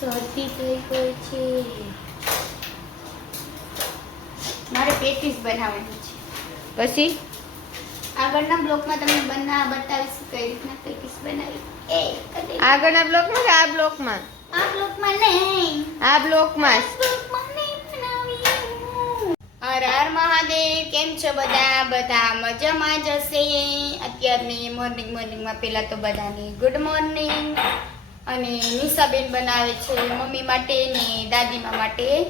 શરદી થઈ ગઈ છે. મારે પેટીસ બનાવવાની છે. પછી? આગળના બ્લોકમાં તમને બના બતાવીશું કઈ રીતના પેટીસ બનાવી. એ આગળના બ્લોકમાં કે આ બ્લોકમાં? આ બ્લોકમાં નહીં. આ બ્લોકમાં હર હર મહાદેવ કેમ છો બધા? બધા મજામાં જ હશે. અત્યારની મોર્નિંગ મોર્નિંગમાં પેલા તો બધાની ગુડ મોર્નિંગ અને નિશાબેન બનાવે છે મમ્મી માટે ને દાદીમા માટે.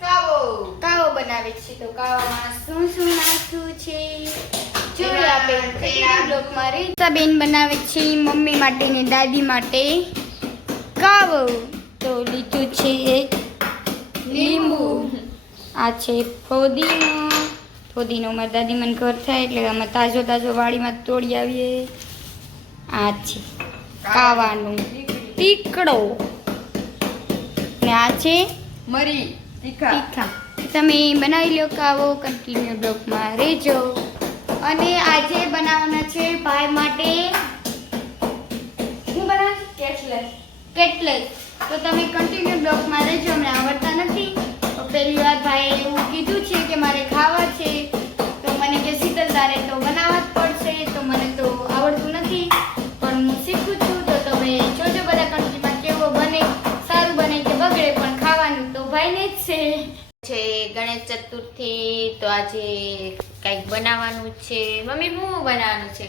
કાવો. કાવો બનાવે છે તો કાવામાં શું શું નાખ્યું છે? બેન બનાવે છે મમ્મી માટે ને દાદી માટે. કાવો. તો લીધું છે લીંબુ. આ છે ફોદીનો. ફોદીનો મારા દાદી મને ઘર થાય એટલે અમે તાજો તાજો વાડીમાં તોડી આવીએ. આ છે કાવાનું. ટીકડો. ને આ છે મરી તીખા. તીખા. તમે બનાવી લો કાવો કન્ટિન્યુ બ્લોકમાં રહેજો. અને આજે બનાવવાના છે ભાઈ માટે હું બનાવ કેટલેસ કેટલેસ તો તમે કન્ટિન્યુ બ્લોકમાં રહેજો અમને આવડતા નથી. તો પહેલી વાર ભાઈએ એવું કીધું છે કે મારે ખાવા છે. તો મને કે શીતલ તારે તો છે ગણેશ ચતુર્થી તો આજે કંઈક બનાવવાનું છે. મમ્મી શું બનાવવાનું છે?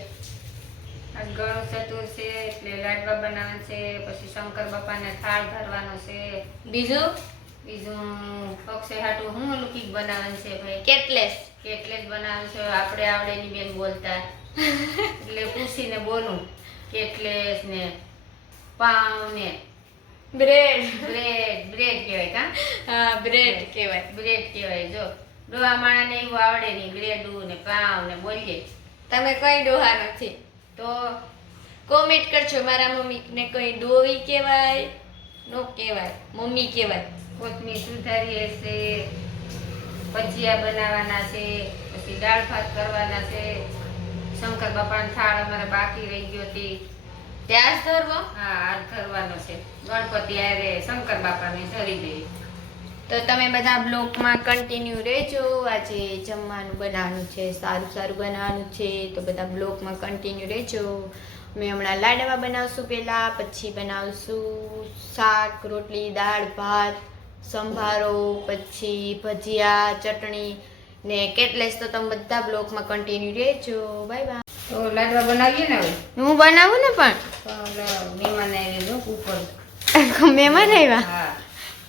આ ગણેશ ચતુર્થી છે એટલે લાડવા બનાવવાના છે પછી શંકર બાપાને થાળ ધરવાનો છે. બીજું? બીજું પક્ષે હાટું હું લુકી બનાવવાનું છે ભાઈ? કેટલેસ કેટલેસ બનાવવાનું છે આપણે આવડે ની બેન બોલતા. એટલે પૂછીને બોલું. કેટલેસ ને પાઉં ને. બ્રેડ. બ્રેડ બ્રેડ કહેવાય કા? હા બ્રેડ કહેવાય. બ્રેડ કહેવાય જો. ડોહા માણાને એવું આવડે નહીં બ્રેડું ને પાવ ને બોલીએ. તમે કઈ ડોહા નથી. તો? કોમેન્ટ કરજો મારા મમ્મીને કઈ ડોવી કહેવાય નો કહેવાય. મમ્મી કહેવાય. કોથમીર સુધારી છે ભજીયા બનાવવાના છે પછી દાળ ભાત કરવાના છે. શંકર બાપાનો થાળ અમારે બાકી રહી ગયો હતી ત્યાં જ ધરવો હા આ ધરવાનો છે. ગણપતિ આરે શંકર બાપાને ધરી તો તમે બધા બ્લોગમાં કન્ટિન્યુ રહેજો. આજે જમવાનું બનાવવાનું છે સારું સારું બનાવવાનું છે તો બધા બ્લોગમાં કન્ટિન્યુ રહેજો. મેં હમણાં લાડવા બનાવશું પહેલાં પછી બનાવશું શાક રોટલી દાળ ભાત સંભારો પછી ભજીયા ચટણી ને કેટલેસ તો તમે બધા બ્લોગમાં કન્ટિન્યુ રહેજો. બાય બાય તો લાડવા બનાવીએ ને હવે? હું બનાવું ને પણ? મહેમાન આવે જો ઉપર મહેમાન આવ્યા હા.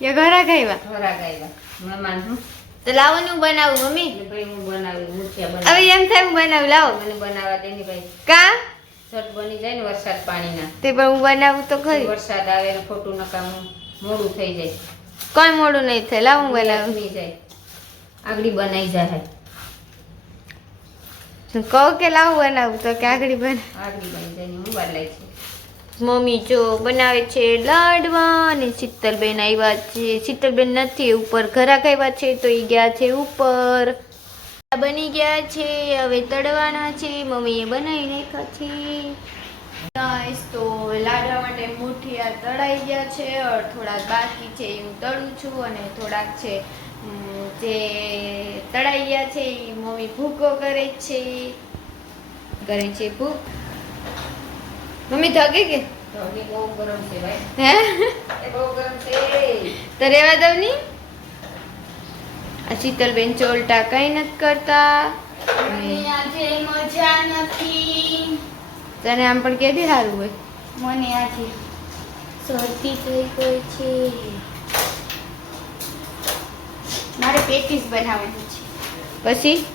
યા ઘરા આવ્યા ઘરા આવ્યા મહેમાન હું તો લાવો ને હું બનાવું મમ્મી. ભાઈ હું બનાવી મુઠિયા હવે એમ થાય હું બનાવું લાવો. મને બનાવવા દે ને ભાઈ. કા? શર્ટ બની જાય ને વરસાદ પાણીના. તે પણ હું બનાવું તો ખરી. વરસાદ આવે ને ખોટું નકામું મોડું થઈ જાય. કોઈ મોડું નહીં થાય. લાવું બનાવું. થઈ જાય. આગળી બનાવી જાય. કહું કે લાવું બનાવું તો કે આગળ બને. મમ્મી જો બનાવે છે લાડવા અને શીતલબેન આવ્યા છે. શીતલબેન નથી ઉપર ઘરાક આવ્યા છે તો એ ગયા છે ઉપર. બની ગયા છે હવે તળવાના છે. મમ્મીએ બનાવી નાખ્યા છે. ગાઈસ તો લાડવા માટે મુઠિયા તળાઈ ગયા છે ઓર થોડાક બાકી છે એ હું તળું છું અને થોડાક છે જે તળાઈ ગયા છે એ મમ્મી ભૂકો કરે છે. કરે છે ભૂક. મમ્મી થકે કે? બહુ ગરમ છે ભાઈ. હે? બહુ ગરમ છે. તો રેવા દઉં ની? આ શીતલબેન ચોલટા કઈ નથી કરતા. આજે મજા નથી. તને આમ પણ કેદી સારું હોય? મને આજે શરદી થઈ ગઈ છે. મારે પેટીસ બનાવવાની છે. પછી?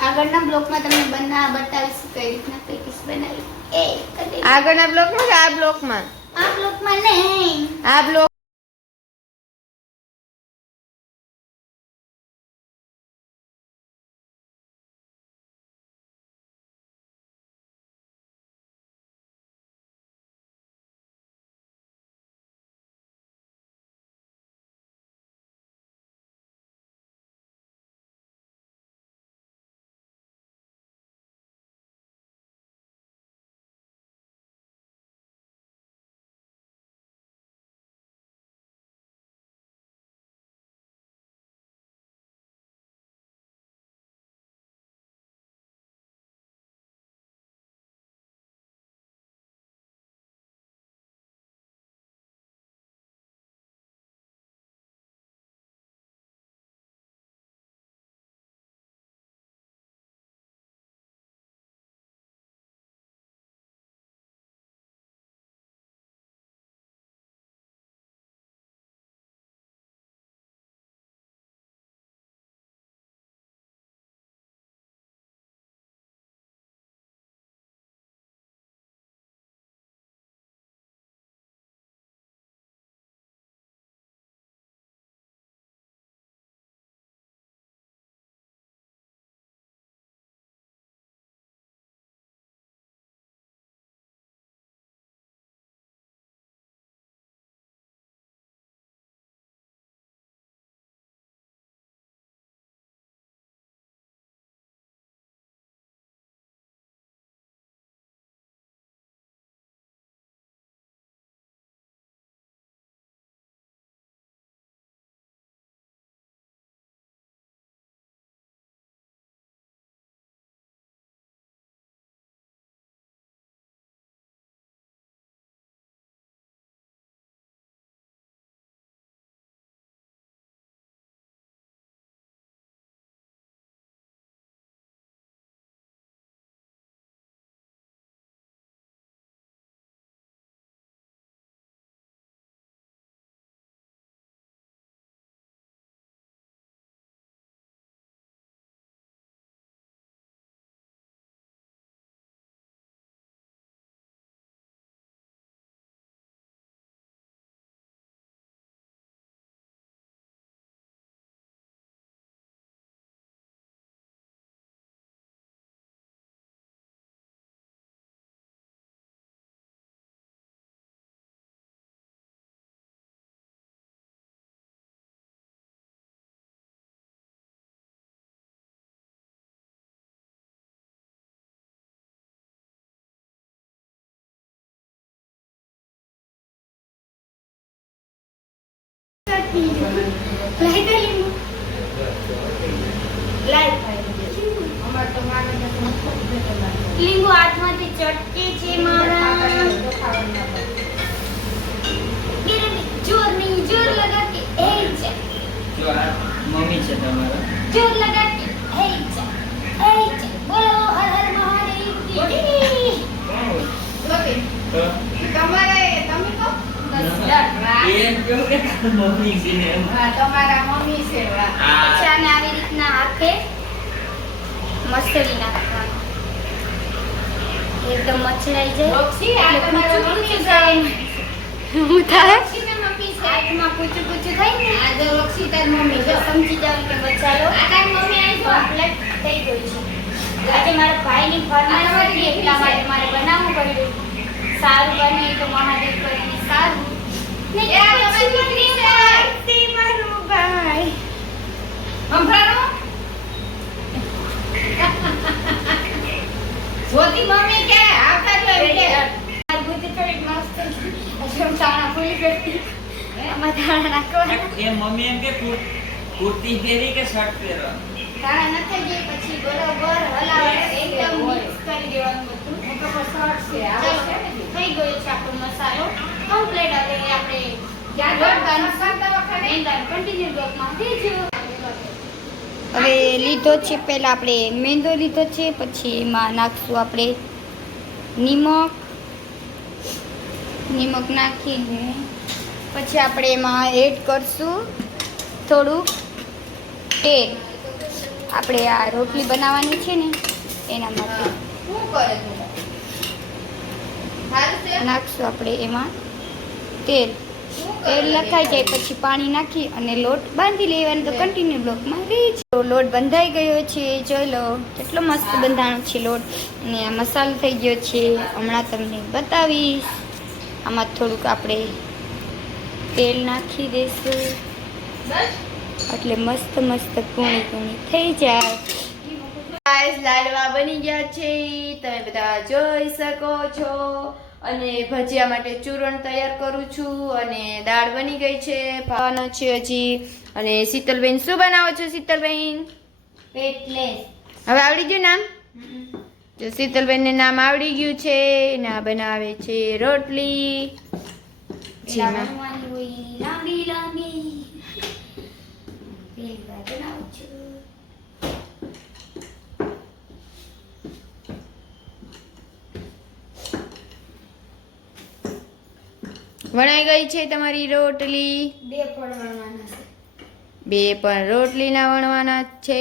આગળના બ્લોકમાં તમને બના બતાવીશ કઈ રીતના પેટીસ બનાવી. એ આગળના બ્લોકમાં કે આ બ્લોકમાં? આ બ્લોકમાં નહીં. આ બ્લોક હાથમાંથી ચટકે છે મારા. જોર નહીં જોર લગાતી એ છે. મમ્મી છે. એમ કેવું કે મમ્મી છે ને હા. તમારા મમ્મી છે વાહ. ચાને આવી રીતના હાથે મસળી નાખવાનું. એકદમ મચડાઈ જાય. રોક્ષી, આ તમારા પૂછું મમ્મી પૂછું છે. થાય હું થાય રોક્ષીના મમ્મી છે. હાથમાં પૂછું પૂછું થાય ને. આ જો રોક્ષી તારી મમ્મી જો. સમજી જાવ કે બચાલો આ તારી મમ્મી આવી જો. કમ્પ્લીટ થઈ ગયું છે. આજે મારા ભાઈની ફરમાઈશ હતી. એટલા માટે મારે બનાવવું પડ્યું. સારું બને તો મહાદેવ કરીને. સારું નહીં એ આ તમારી દીકરી છે. તે મારું ભાઈ સંભળાવો? જ્યોતિ મમ્મી કે આવતા જો એમ કે. બુદ્ધિ થોડીક મસ્ત છે. હજી હું દાણા ભૂલી ગઈ નાખવાના એ મમ્મી એમ કે કુર્તી પહેરી કે શર્ટ પહેરવા દાણા નાખાઈ જાય પછી બરોબર હલાવે એકદમ મિક્સ કરી દેવાનું બધું હું તો બસ છે. આ છે ને. થઈ ગયો છે આપણો મસાલો કમ્પ્લીટ હવે આપણે જ્યાં દોડવાનું દોડતા વખતે મેંદાનો કન્ટિન્યુ બ્લોકમાં દેજો હવે લીધો છે પહેલાં આપણે મેંદો લીધો છે પછી એમાં નાખશું આપણે નિમક. નિમક નાખીને પછી આપણે એમાં એડ કરશું થોડુંક તેલ. આપણે આ રોટલી બનાવવાની છે ને એના માટે? નાખશું આપણે એમાં તેલ. તેલ લખાઈ જાય, પછી પાણી નાખી અને લોટ બાંધી લેવાનો. તો કન્ટિન્યુ બ્લોકમાં રહી છે. લોટ બંધાઈ ગયો છે, જોઈ લો, કેટલો મસ્ત બંધાણો છે લોટ. અને આ મસાલો થઈ ગયો છે, હમણાં તમને બતાવીશ. આમાં થોડુંક આપણે તેલ નાખી દઈશું એટલે મસ્ત મસ્ત કૂણી કૂણી થઈ જાય. લાડવા બની ગયા છે. તમે બધા જોઈ શકો છો. અને ભજીયા માટે ચૂરણ તૈયાર કરું છું અને દાળ બની ગઈ છે ખાવાનો છે હજી. અને શીતલબેન શું બનાવો છો શીતલબેન? પેટલેસ. હવે આવડી ગયું નામ? જો શીતલબેનને નામ આવડી ગયું છે ના બનાવે છે રોટલી જેમાં લાંબી લાંબી પહેલી વાર બનાવું છું વણાઈ ગઈ છે તમારી રોટલી બે પણ વણવાના છે. બે પણ રોટલીના વણવાના જ છે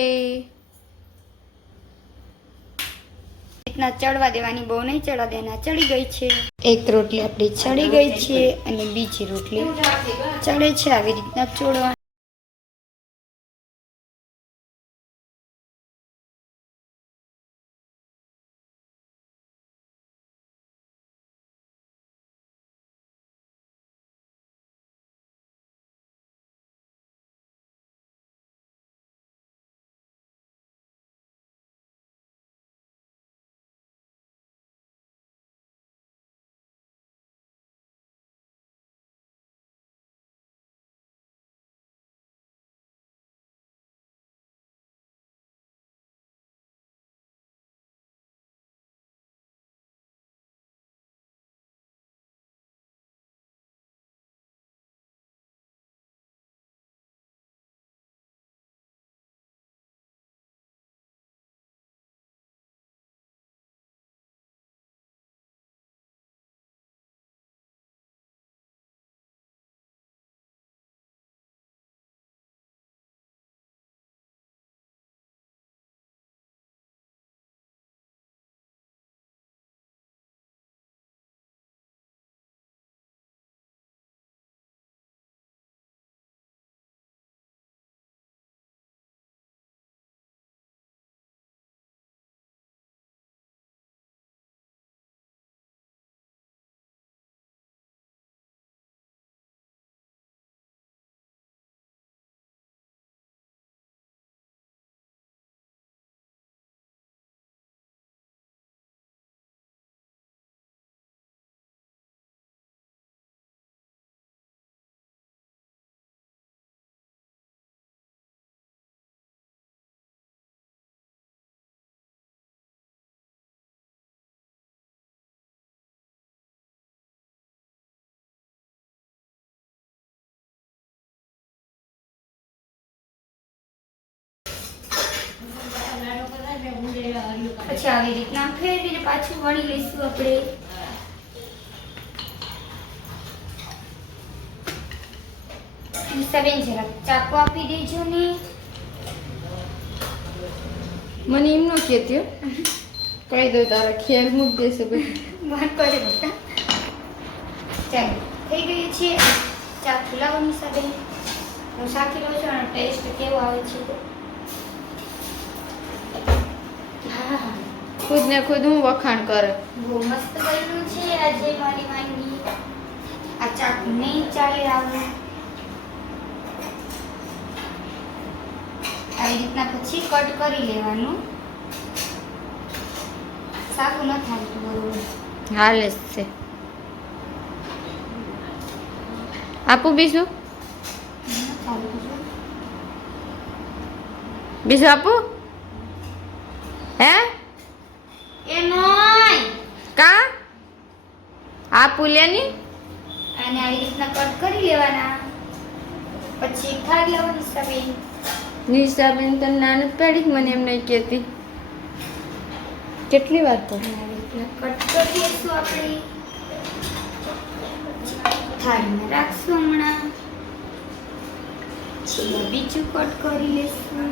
રીતના ચડવા દેવાની બહુ નહીં ચડવા દેના ચડી ગઈ છે એક રોટલી આપણી ચડી ગઈ છે અને બીજી રોટલી. ચડે છે આવી રીતના ચોડવા પછી આવી રીતના ફેરવીને પાછું વણી લઈશું આપણે. નિશાબેન જરાક ચાકુ આપી દેજો ને. મને એમ ન કહેતી કહી દઉં તારા ખેલ મૂક દેશે બધું. માર કરે બેટા. ચાલો થઈ ગયું છે. ચાકુ લાવો નિશાબેન હું શાકી લઉં છું અને ટેસ્ટ કેવો આવે છે હા હા. ખુદ ને ખુદ હું વખાણ કરે. બહુ મસ્ત બન્યું છે આજે મારી વાનગી. આ ચાકુ નહીં ચાલે આવું. આવી રીતના પછી કટ કરી લેવાનું. સારું ન થાય બરોબર. હાલે છે. આપું બીજું. બીજું આપું? હે? એ નોય કા? આ લેની અને આવી રીતના કટ કરી લેવાના. પછી ખાઈ લેવાનું સબે નિશાબેન તો નાનું પેડી મને એમ નહીં કહેતી. કેટલી વાર તો? કટ કરી લઈશું આપણે. થાળીમાં રાખશું હમણાં. પછી બીજું કટ કરી લઈશું.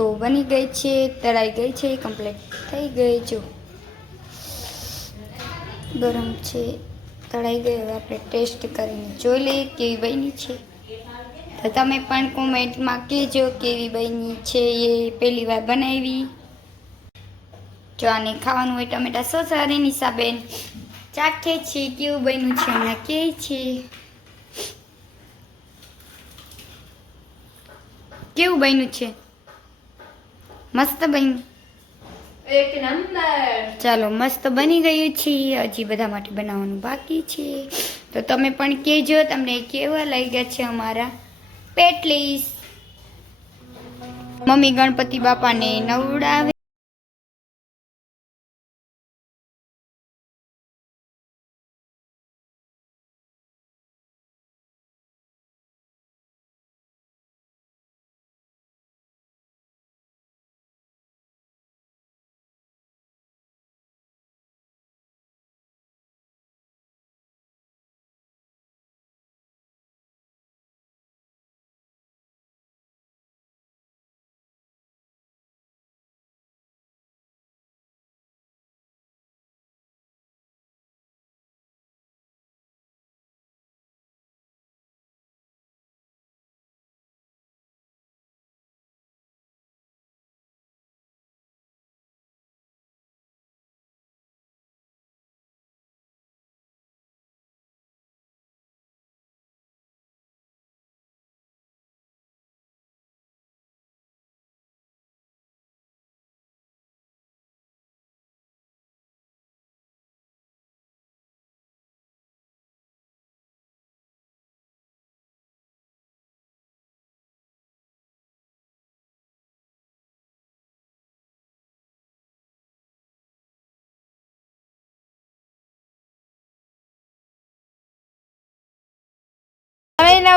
જો બની ગઈ છે, તળાઈ ગઈ છે કમ્પ્લીટ થઈ ગઈ જો. ગરમ છે, તળાઈ ગઈ, હવે આપણે ટેસ્ટ કરીને જોઈ લઈએ કેવી બની છે. તો તમે પણ કોમેન્ટમાં કહેજો કેવી બની છે એ પહેલી વાર બનાવી. જો આને ખાવાનું હોય ટમેટા સો સારી નિશાબેન. ચાખે છે, કેવું બન્યું છે હમણાં કે છે. કેવું બન્યું છે? મસ્ત બની. એક નંબર. ચાલો મસ્ત બની ગયું છે. હજી બધા માટે બનાવવાનું બાકી છે. તો તમે પણ કહેજો તમને કેવા લાગ્યા છે અમારા પેટલીસ મમ્મી ગણપતિ બાપાને નવડાવે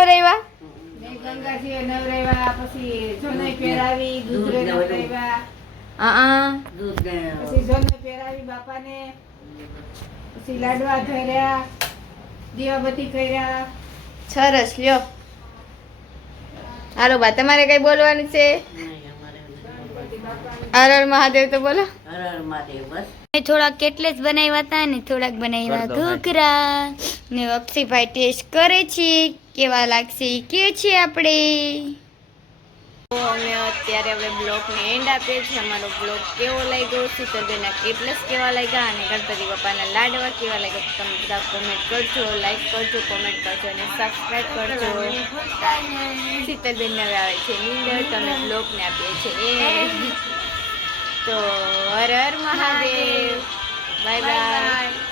તમે નવરેવા મેં ગંગાજીએ નવરાવ્યા પછી પહેરાવી નવરાવ્યા પહેરાવી બાપાને. પછી લાડવા ધર્યા દીવાબત્તી કર્યા. સરસ લ્યો. હાલો બા તમારે કઈ બોલવાનું છે? હર હર મહાદેવ તો બોલો. મેં થોડાક કેટલેસ બનાવ્યા હતા ને થોડાક બનાવ્યા ઢોકરા ને વક્ષીભાઈ ટેસ્ટ કરે છે કેવા લાગશે કે છે આપણે. તો અમે અત્યારે હવે બ્લોગને એન્ડ આપીએ છીએ. અમારો બ્લોગ કેવો લાગ્યો? શીતલબેનના કે પ્લસ કેવા લાગ્યા? અને ગણપતિ બાપાના લાડવા કેવા લાગ્યા? તમે બધા કોમેન્ટ કરજો લાઈક કરજો કોમેન્ટ કરજો અને સબસ્ક્રાઈબ કરજો. શીતલબેન હવે આવે છે નીંદર. તમે બ્લોગને આપીએ છીએ. તો હર હર મહાદેવ. Bye bye